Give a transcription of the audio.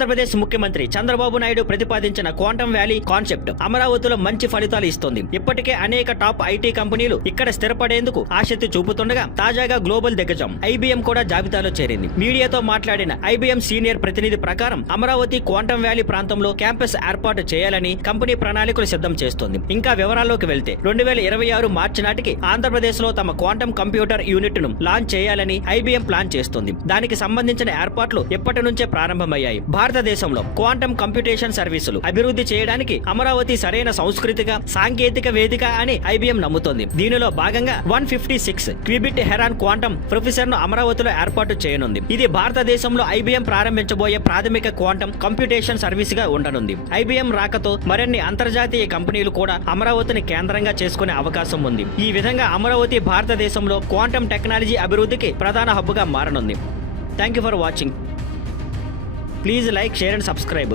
ఆంధ్రప్రదేశ్ ముఖ్యమంత్రి చంద్రబాబు నాయుడు ప్రతిపాదించిన quantum valley concept అమరావతిలో మంచి ఫలితాలు ఇస్తోంది. ఇప్పటికే అనేక టాప్ ఐటీ కంపెనీలు ఇక్కడ స్థిరపడేందుకు ఆసక్తి చూపుతుండగా తాజాగా గ్లోబల్ దిగ్గజం ఐబీఎం కూడా జాబితాలో చేరింది. మీడియాతో మాట్లాడిన ఐబీఎం సీనియర్ ప్రతినిధి ప్రకారం అమరావతి క్వాంటమ్ వ్యాలీ ప్రాంతంలో క్యాంపస్ ఏర్పాటు చేయాలని కంపెనీ ప్రణాళికలు సిద్ధం చేస్తోంది. ఇంకా వివరాల్లోకి వెళ్తే 2026 మార్చి నాటికి ఆంధ్రప్రదేశ్ లో తమ క్వాంటమ్ కంప్యూటర్ యూనిట్ ను లాంచ్ చేయాలని ఐబీఎం ప్లాన్ చేస్తోంది. దానికి సంబంధించిన ఏర్పాట్లు ఇప్పటి నుంచే ప్రారంభమయ్యాయి. భారతదేశంలో క్వాంటమ్ కంప్యూటేషన్ సర్వీసులు అభివృద్ధి చేయడానికి అమరావతి సరైన సాంస్కృతిక సాంకేతిక వేదిక అని ఐబీఎం నమ్ముతోంది. దీనిలో భాగంగా 156 క్యూబిట్ హెరాన్ క్వాంటమ్ ప్రొఫెసర్ ను అమరావతిలో ఏర్పాటు చేయనుంది. ఇది భారతదేశంలో ఐబీఎం ప్రారంభించబోయే ప్రాథమిక క్వాంటమ్ కంప్యూటేషన్ సర్వీస్ గా ఉండనుంది. ఐబీఎం రాకతో మరిన్ని అంతర్జాతీయ కంపెనీలు కూడా అమరావతిని కేంద్రంగా చేసుకునే అవకాశం ఉంది. ఈ విధంగా అమరావతి భారతదేశంలో క్వాంటమ్ టెక్నాలజీ అభివృద్ధికి ప్రధాన హబ్బుగా మారనుంది. Thank you for watching. Please like, share and subscribe.